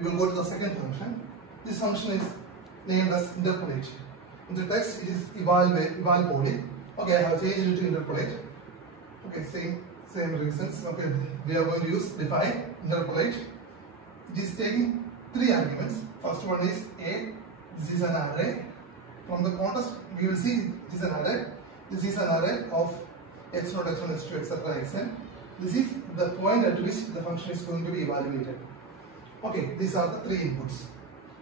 We will go to the second function. This function is named as interpolate. In the text, it is eval poly. Okay, I have changed it to interpolate. Okay, same reasons. Okay, we are going to use define, interpolate. It is taking 3 arguments. First one is A. This is an array. From the context, we will see it is an array. This is an array of x0, x1, x2, etc. xn. This is the point at which the function is going to be evaluated. Okay, these are the 3 inputs.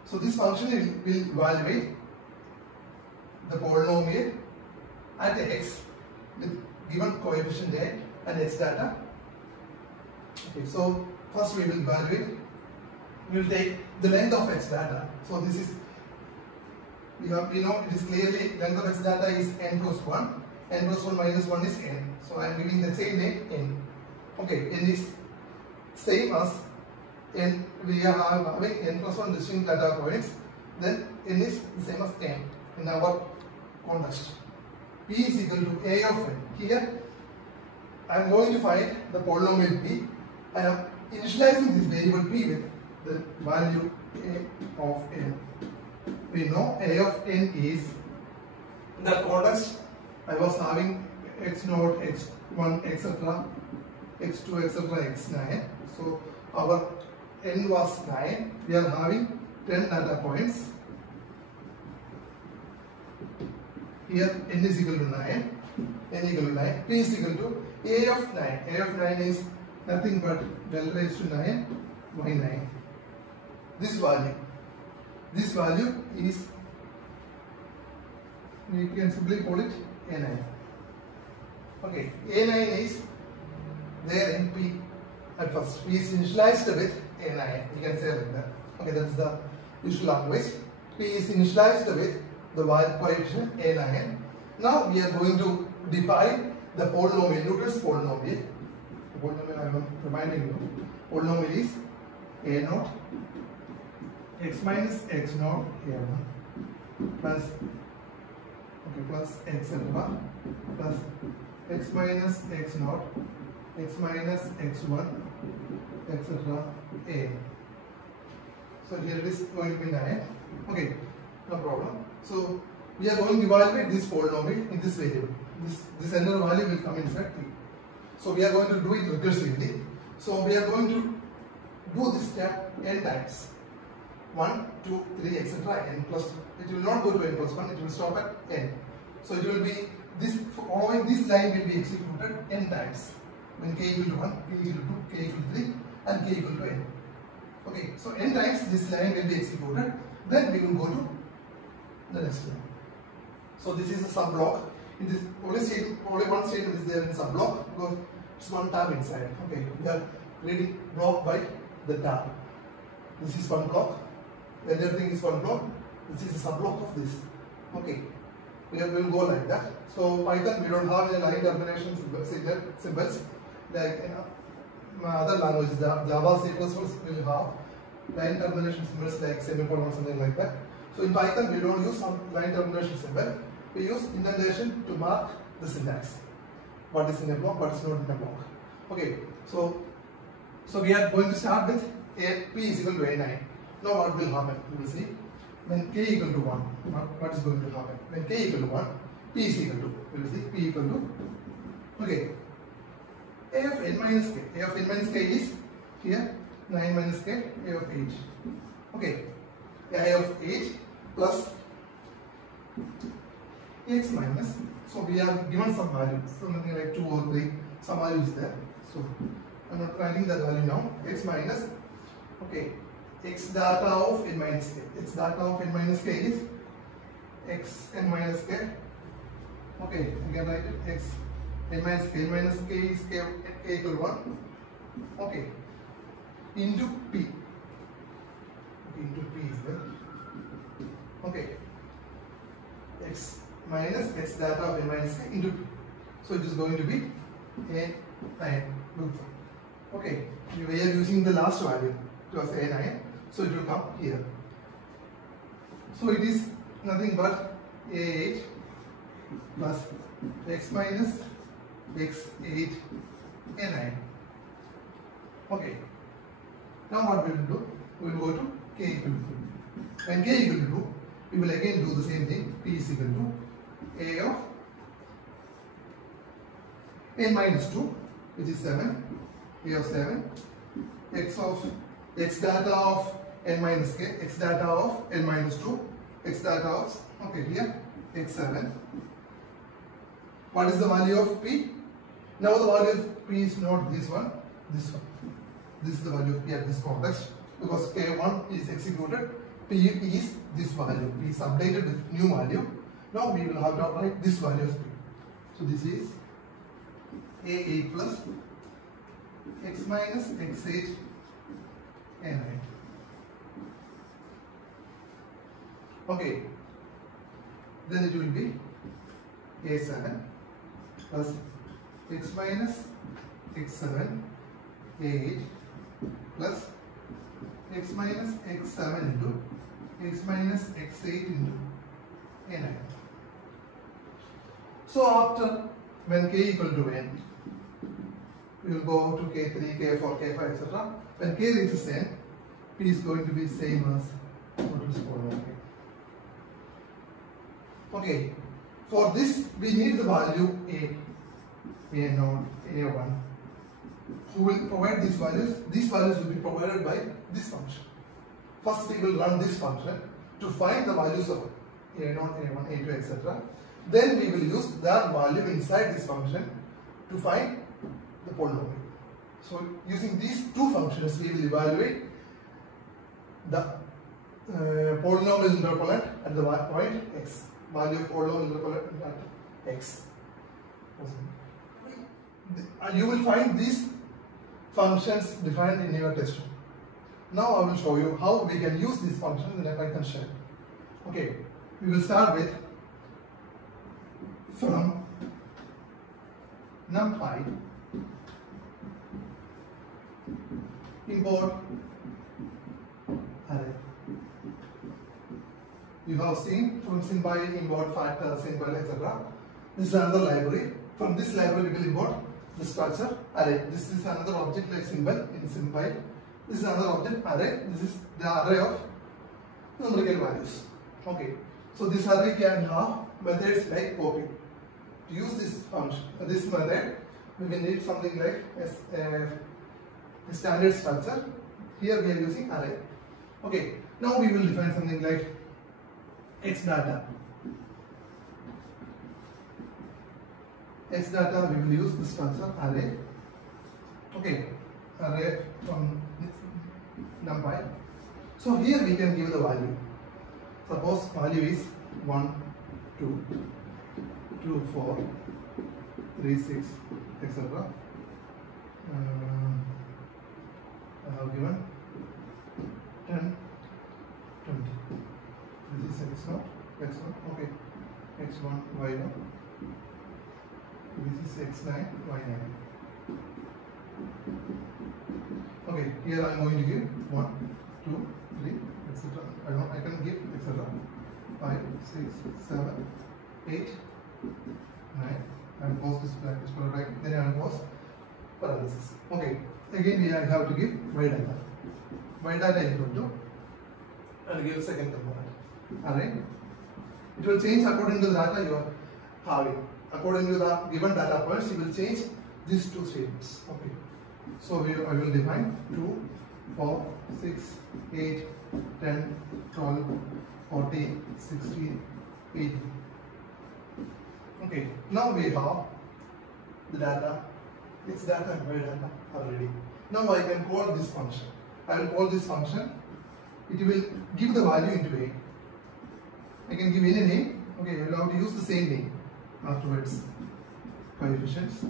So this function will evaluate the polynomial at x with given coefficient a and x data. Okay, so first we will evaluate. We will take the length of x data. So this is we know it is clearly length of x data is n plus 1. N plus 1 minus 1 is n. So I am giving the same name n. Okay, n is same as n. We are having n plus 1 distinct data points. Then n is the same as n in our context. P is equal to a of n. Here I am going to find the polynomial p. I am initializing this variable p with the value a of n. We know a of n is, in that context I was having x0, x1, etc., x2, etc., x9. So our n was 9. We are having 10 data points. Here n is equal to 9. N equal to 9. P is equal to a of 9. A of 9 is nothing but del raised to 9 by 9. This value is, we can simply call it A9. Okay, A9 is there in P at first. P is initialized with A9. You can say like that. Okay, that's the usual language. P is initialized with the coefficient A9. Now we are going to define the polynomial, Newton's polynomial. The polynomial I am reminding you. Polynomial is A0 x minus x0 A1 plus etc. plus x minus x0 x minus x1 etc. A. So here it is going to be 9. Okay, no problem. So we are going to evaluate this polynomial in this variable. This entire value will come inside P. So we are going to do it recursively. So we are going to do this step n times. 1, 2, 3, etc. n plus. It will not go to n plus 1. It will stop at n. So it will be this. Following this line will be executed n times. When k equal to 1, k equal to 2, k equal to 3, and k equal to n. Okay. So n times this line will be executed. Then we will go to the next line. So this is a sub block. In this only one statement is there in sub block because it's one tab inside. Okay. We are reading block by the tab. This is one block. Everything is one block. This is a sub block of this. Okay. We will go like that. So Python, we don't have any line termination symbols like other languages. Java, C++ will have line termination symbols like semicolon or something like that. So in Python, we don't use some line termination symbol. We use indentation to mark the syntax. What is in a block, what is not in a block. Okay. So we are going to start with P is equal to A9. Now what will happen? You will see. When k equal to 1, what is going to happen? When k equal to 1, p is equal to, you will see, p equal to, okay, a of n minus k. A of n minus k is here 9 minus k, a of 8. Okay, a of 8 plus x minus. So we are given some value, something like 2 or 3, some value is there. So I am not writing that value now. X minus, okay, x data of n minus k. X data of n minus k is x n minus k. Okay, you can write it x n minus k. N minus k is k equal to 1. Okay, into p. Okay, into p is there. Okay, x minus x data of n minus k into p. So it is going to be a9. Okay, we are using the last value to as a9. So it will come here. So it is nothing but a8 plus x minus x8 a9. Okay. Now what we will do? We will go to k equal to 2. When k equal to 2, we will again do the same thing. P is equal to a of n minus 2, which is 7, a of 7, x data of n minus k, x data of n minus 2, x data of, okay, here, x7. What is the value of p? Now the value of p is not this one, this one. This is the value of p at this context, because k1 is executed, p is this value, p is updated with new value. Now we will have to write this value of p. So this is a8 plus x minus x8 n9. Okay, then it will be a7 plus x minus x7 a8 plus x minus x7 into x minus x8 into n9. So after, when k equal to n, we will go to k3, k4, k5, etc. When k reaches n, p is going to be same as what is called. Okay, for this we need the value a0, a1. Who will provide these values? These values will be provided by this function. First we will run this function to find the values of a0, a1, a2, etc. Then we will use that value inside this function to find the polynomial. So using these two functions we will evaluate the polynomial interpolant at the point x. Value of polynomial interpolant at x. You will find these functions defined in your test. Now I will show you how we can use these functions in a Python shell. Okay, we will start with from NumPy import array. You have seen from SymPy import factor, symbol, etc. This is another library. From this library we will import the structure array. This is another object like symbol in SymPy. This is another object array. This is the array of numerical values. Okay. So this array can have methods like copy. To use this function, this method, we will need something like a standard structure. Here we are using array. Okay. Now we will define something like x data. X data we will use the structure array. Okay. Array from NumPy. So here we can give the value. Suppose value is 1, 2, 2, 4, 3, 6, etc. I have given 10, 20. This is x0, x1, okay, x1, y1. This is x9, y9. Okay, here I am going to give 1, 2, 3, etc. I can give etc. 5, 6, 7, 8, 9. I will pause this practice for a right. Then I will pause parenthesis. Okay. Again we have to give y data. Y data equal to, I will give second component array. It will change according to the data you are having. According to the given data points, you will change these two statements. Okay. So I will define 2, 4, 6, 8, 10, 12, 14, 16, 18. Okay. Now we have the data, x data and y data are ready. Now I can call this function. I will call this function. It will give the value into a. I can give any name. Okay, I will have to use the same name afterwards. Coefficients.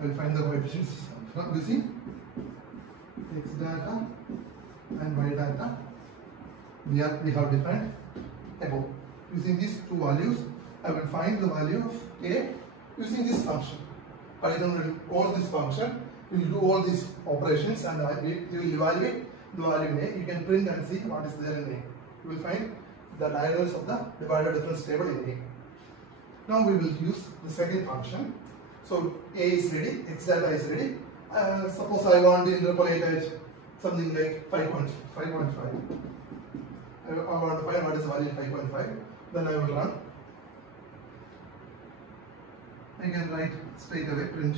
I will find the coefficients from using x data and y data. We have defined above. Using these two values, I will find the value of a using this function. Python will call this function. We will do all these operations and we will evaluate the value in a. You can print and see what is there in a. You will find the diagonals of the divided difference table in a. Now we will use the second function. So a is ready, x data is ready. Suppose I want to interpolate at something like 5.5. I want to find what is the value 5.5. Then I will run. I can write straight away print.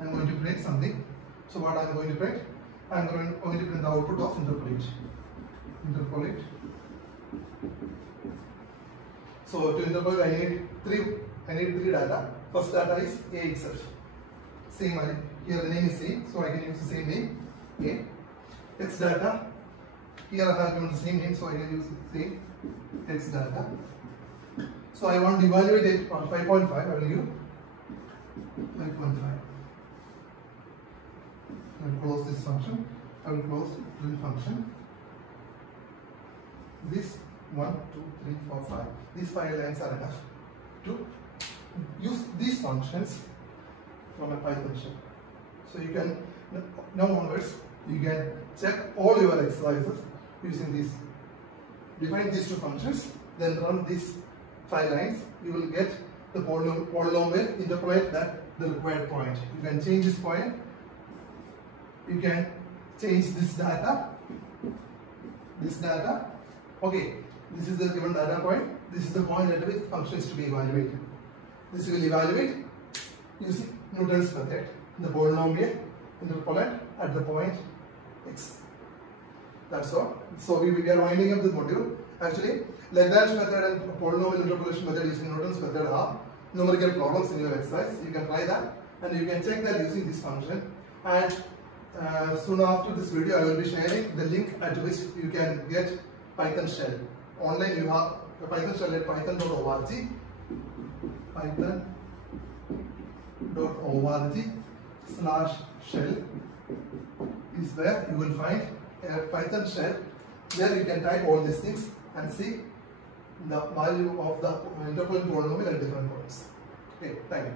I'm going to print something. So what I'm going to print? I'm going to print the output of interpolate. Interpolate. So to interpolate, I need three data. First data is A itself. Same here the name is same, so I can use the same name A. X data. Here I have given the same name, so I can use the same X data. So I want to evaluate it on 5.5. I will give 5.5. I will close this function. I will close print function. This 1, 2, 3, 4, 5. These 5 lines are enough to use these functions from a Python shell. So you can now onwards you can check all your exercises using these. Define these two functions, then run these 5 lines. You will get the polynomial interpolate that the required point. You can change this point. You can change this data. This data. Okay, this is the given data point. This is the point at which function is to be evaluated. This will evaluate using Newton's method. The polynomial interpolate at the point x. That's all. So we are winding up the module. Actually, Lagrange method and polynomial interpolation method using Newton's method are numerical problems in your exercise. You can try that and you can check that using this function. And soon after this video, I will be sharing the link at which you can get Python shell. Online you have the Python shell at python.org. python.org/shell is where you will find a Python shell where you can type all these things and see the value of the interpolate polynomial at different points. Okay, thank you.